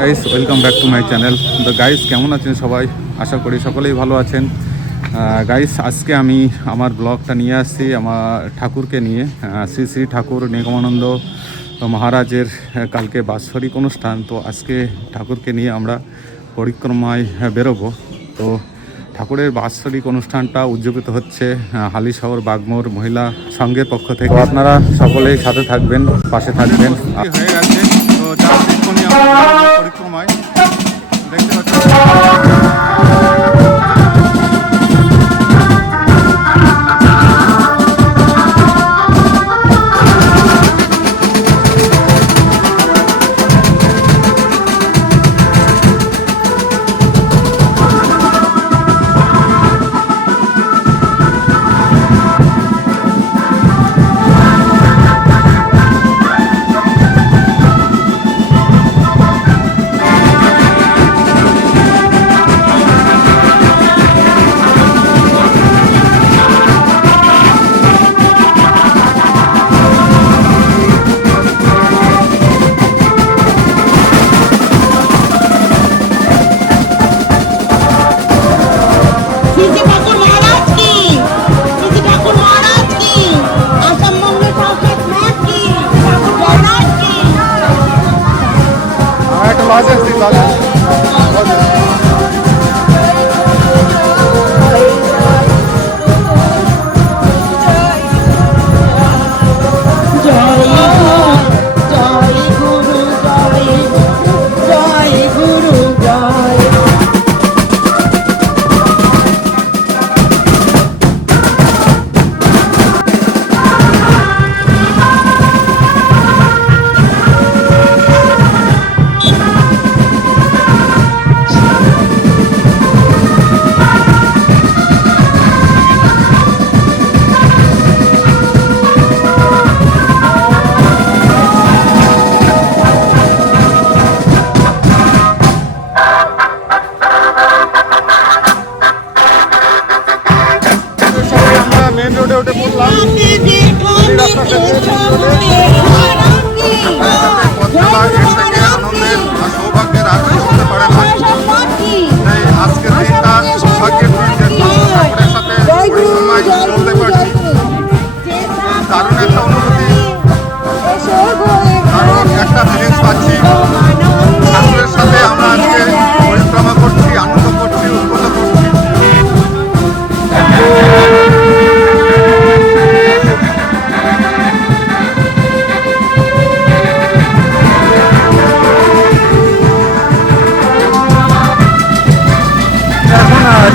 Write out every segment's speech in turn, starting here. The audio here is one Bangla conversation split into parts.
Guys welcome back to my channel. তো গাইস কেমন আছেন সবাই? আশা করি সকলেই ভালো আছেন। গাইস আজকে আমি আমার ব্লগটা নিয়ে আসছি আমার ঠাকুরকে নিয়ে। শ্রী শ্রী ঠাকুর নিগমানন্দ মহারাজের কালকে বাৎসরিক অনুষ্ঠান। তো আজকে ঠাকুরকে নিয়ে আমরা পরিক্রমায় বেরোবো। তো ঠাকুরের বাৎসরিক অনুষ্ঠানটা উদযাপিত হচ্ছে হালিশহর বাগমোড় মহিলা সংঘের পক্ষ থেকে। তো আপনারা সকলেই সাথে থাকবেন, পাশে থাকবেন। হয়ে গেছে তো যার এক্ষুনি আমরা পরিক্রমায় দেখতে পাচ্ছি।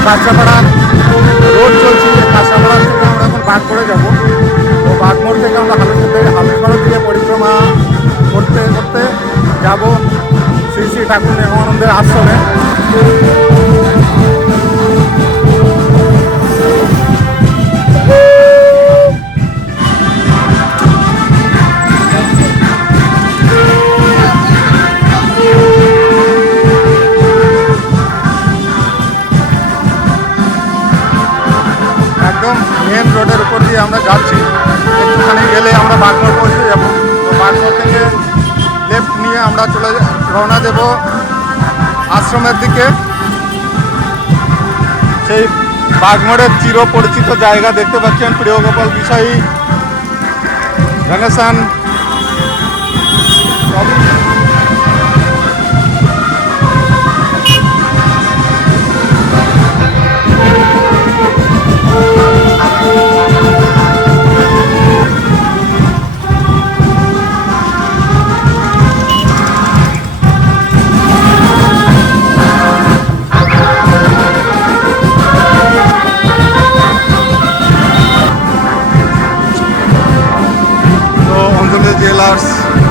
কাঁচাপাড়া রোড চলছে। কাঁচাপাড়া থেকে আমরা এখন বাগমোড়ে যাবো। তো বাগমোড় থেকে আমরা হালিশহর দিয়ে পরিক্রমা করতে করতে যাব শ্রী শ্রী ঠাকুর নিগমানন্দের আশ্রমে। মেন রোডের উপর দিয়ে আমরা যাচ্ছি। একটুখানি গেলে আমরা বাগমোড় পৌঁছে যাব। তো বাগমোড় থেকে লেফট নিয়ে আমরা রওনা দেব আশ্রমের দিকে। সেই বাগমোড়ের চিরপরিচিত জায়গা দেখতে পাচ্ছেন, প্রিয়গোপাল বিষয়ী গণেশান।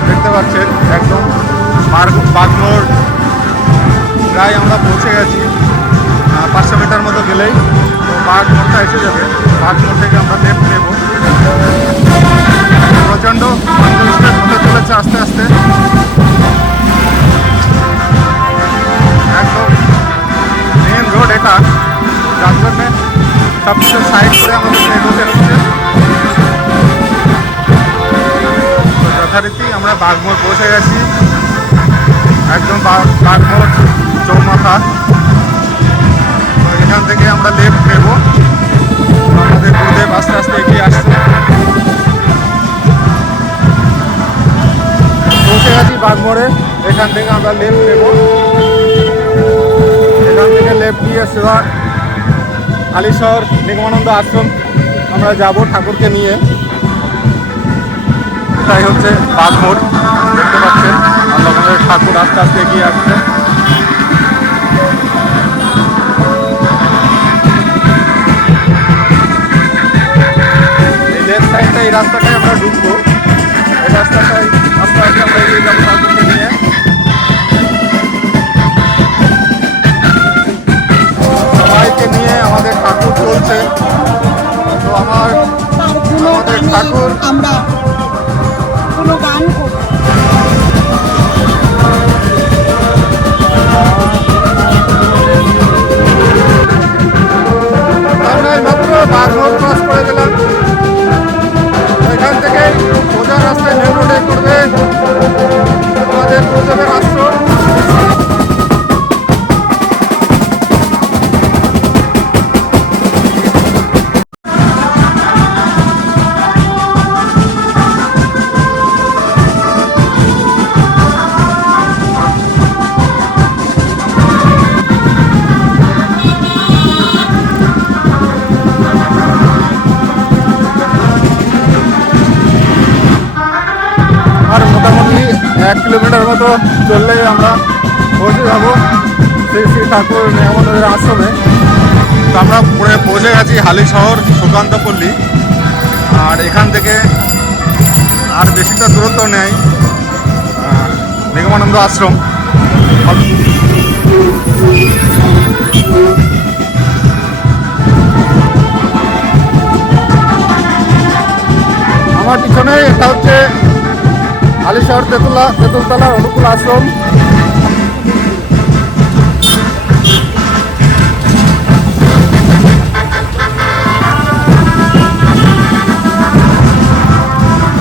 দেখতে পাচ্ছেন একদম বাগমোড় প্রায় আমরা পৌঁছে গেছি। 500 মিটার মতো গেলেই তো বাগমোড়টা এসে যাবে। বাগমোড় থেকে আমরা লেফট নেব। প্রচণ্ড হতে চলেছে আস্তে আস্তে। একদম মেন রোড এটা, যার জন্যে সব কিছু সাইড করে আমাদের এগোতে হচ্ছে। যথারীতি আমরা বাগমোড় পৌঁছে গেছি। একদম বাগমোড় চৌমাথা। তো এখান থেকে আমরা লেফট নেব। আমাদের গুরুদেব আস্তে আস্তে এগিয়ে আসছে। পৌঁছে গেছি বাগমোড়ে। এখান থেকে আমরা লেফট নেব। এখান থেকে লেফট নিয়ে সোজা হালিশহর নিগমানন্দ আশ্রম আমরা যাব ঠাকুরকে নিয়ে। এটাই হচ্ছে বাগমোড়, দেখতে পাচ্ছেন আমাদের ঠাকুর আস্তে আস্তে এগিয়ে আসছে। এই লেফট সাইডটা, এই রাস্তাটাই আমরা ঢুকবো। এই রাস্তাটাই আস্তে আস্তে আমরা এগিয়ে যাবো ঠাকুরকে নিয়ে। সবাইকে নিয়ে আমাদের ঠাকুর চলছে। তো আমাদের ঠাকুর আমরা কোনো গান করব। মাত্র বাগমোড় ক্রস করে গেলাম। এখান থেকে সোজা রাস্তায় মেন রোডে করবে আমাদের গুরুদেবের আশ্রম। আর মোটামুটি 1 কিলোমিটার মতো চললেই আমরা পৌঁছে যাবো শ্রী শ্রী ঠাকুর নিগমানন্দের আশ্রমে। তো আমরা পৌঁছে গেছি হালিশহর সুকান্তপল্লী। আর এখান থেকে আর বেশিটা দূরত্ব নেই নিগমানন্দ আশ্রম। আমার পিছনে এটা হচ্ছে হালিশহর তেঁতুলতলার অনুকূল আশ্রম।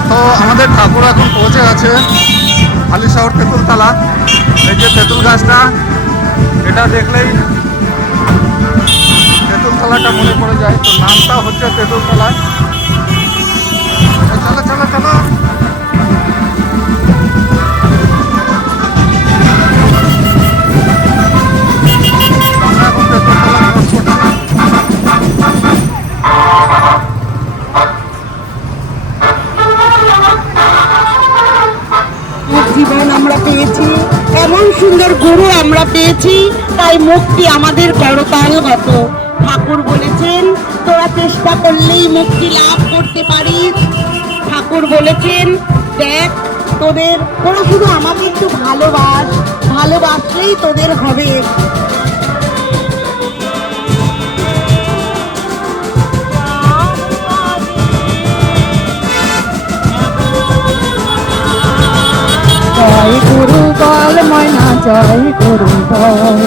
তো আমাদের ঠাকুর এখন পৌঁছে গেছে হালিশহর তেঁতুলতলা। এই যে তেঁতুল গাছটা, এটা দেখলেই তেঁতুলতলাটা মনে পড়ে যায়। তো নামটা হচ্ছে তেঁতুলতলা। চলো চলো চলো। জীবন আমরা পেয়েছি, এমন সুন্দর গুরু আমরা পেয়েছি, তাই মুক্তি আমাদের করতালগত। ঠাকুর বলেছেন তোরা চেষ্টা করলেই মুক্তি লাভ করতে পারিস। ঠাকুর বলেছেন দেখ তোদের, তোরা শুধু আমাকে একটু ভালোবাসলেই তোদের হবে। জয় গুরু বল ময়না, জয় গুরু বল,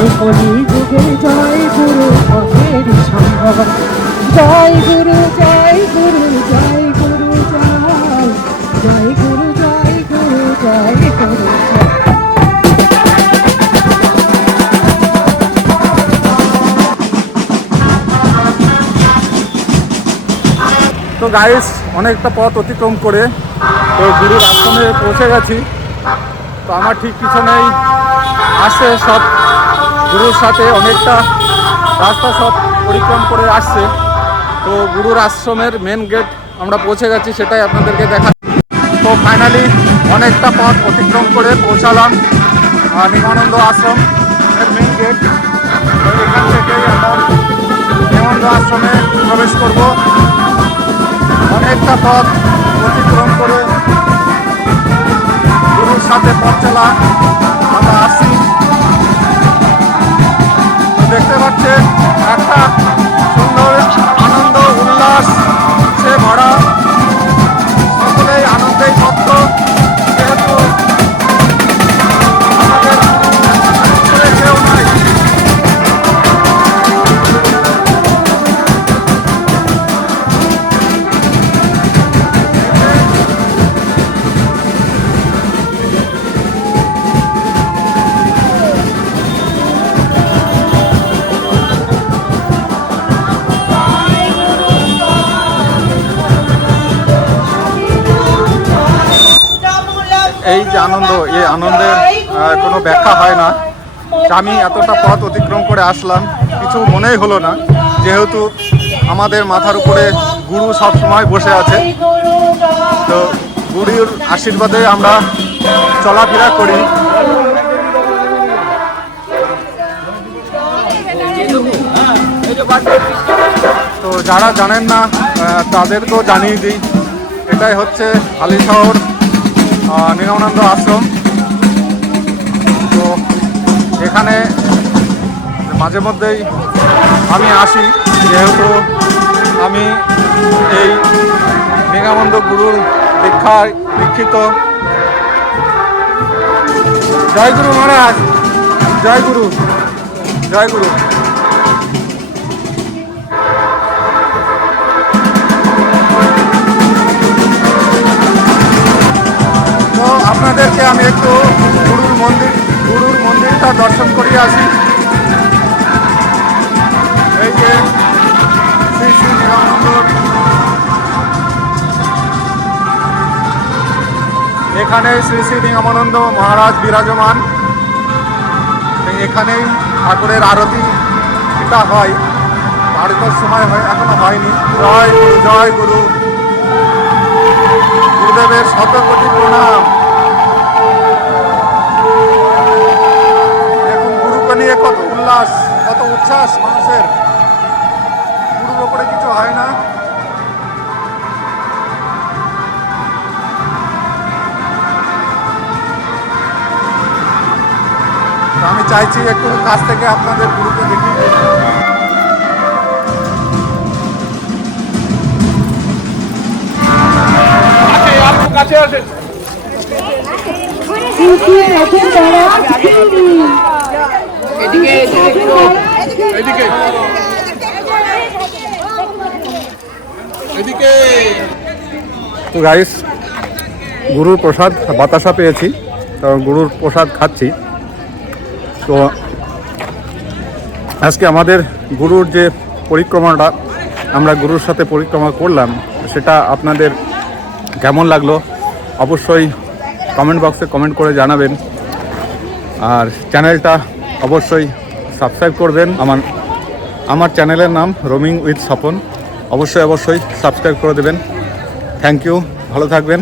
এই কলি যুগে জয় গুরু পথের সম্ভব। জয় গুরু জয় গুরু জয় গুরু জয়, জয় গুরু জয় গুরু জয় গুরু জয়। তো গাইস, অনেকটা পথ অতিক্রম করে তো গুরুর আশ্রমে পৌঁছে গেছি। তো আমার ঠিক পিছনেই আসছে সব গুরুর সাথে অনেকটা রাস্তা সব পরিক্রম করে আসছে। তো গুরুর আশ্রমের মেন গেট আমরা পৌঁছে গেছি, সেটাই আপনাদেরকে দেখা। তো ফাইনালি অনেকটা পথ অতিক্রম করে পৌঁছালাম নিগমানন্দ আশ্রমের মেন গেট। তো এখান থেকেই আমরা নিগমানন্দ আশ্রমে প্রবেশ করব। অনেকটা পথ অতিক্রম করে গুরুর সাথে পথ চলা আমরা আসছি। দেখতে পাচ্ছেন একটা সুন্দর আনন্দ উল্লাস সে ভরা, সকলেই আনন্দেই মত্ত। যেহেতু আমাদের কেউ নাই, এই যে আনন্দ, এই আনন্দের কোনো ব্যাখ্যা হয় না। আমি এতটা পথ অতিক্রম করে আসলাম, কিছু মনেই হলো না, যেহেতু আমাদের মাথার উপরে গুরু সব সময় বসে আছে। তো গুরুর আশীর্বাদে আমরা চলাফেরা করি। তো যারা জানেন না তাদেরকেও জানিয়ে দিই, এটাই হচ্ছে হালিশহর নিগমানন্দ আশ্রম। তো এখানে মাঝে মধ্যেই আমি আসি, যেহেতু আমি এই নিগমানন্দ গুরুর দীক্ষিত। জয় গুরু মহারাজ, জয় গুরু, জয় গুরু। তো আপনাদেরকে আমি একটু গুরুর মন্দিরটা দর্শন করিয়ে আসি। এই যে শ্রী শ্রী নিগমানন্দ, এখানে শ্রী শ্রী নিগমানন্দ মহারাজ বিরাজমান। এখানেই ঠাকুরের আরতি এটা হয়, আরতির সময় হয়, এখনো হয়নি। জয় গুরু, জয় গুরু, গুরুদেবের শত কোটি প্রণাম। এখন গুরুকে নিয়ে কত উল্লাস, কত উচ্ছ্বাস মানুষের। গুরুর ওপরে কিছু হয় না। আমি চাইছি একটু কাছ থেকে আপনাদের গুরুকে দেখি। কাছে আসেন। তো গাইস, গুরুর প্রসাদ বাতাসা পেয়েছি, তো গুরুর প্রসাদ খাচ্ছি। তো আজকে আমাদের গুরুর যে পরিক্রমাটা, আমরা গুরুর সাথে পরিক্রমা করলাম, সেটা আপনাদের কেমন লাগলো অবশ্যই কমেন্ট বক্সে কমেন্ট করে জানাবেন। আর চ্যানেলটা অবশ্যই সাবস্ক্রাইব করবেন। আমার চ্যানেলের নাম রোমিং উইথ স্বপন, অবশ্যই সাবস্ক্রাইব করে দেবেন। থ্যাংক ইউ, ভালো থাকবেন।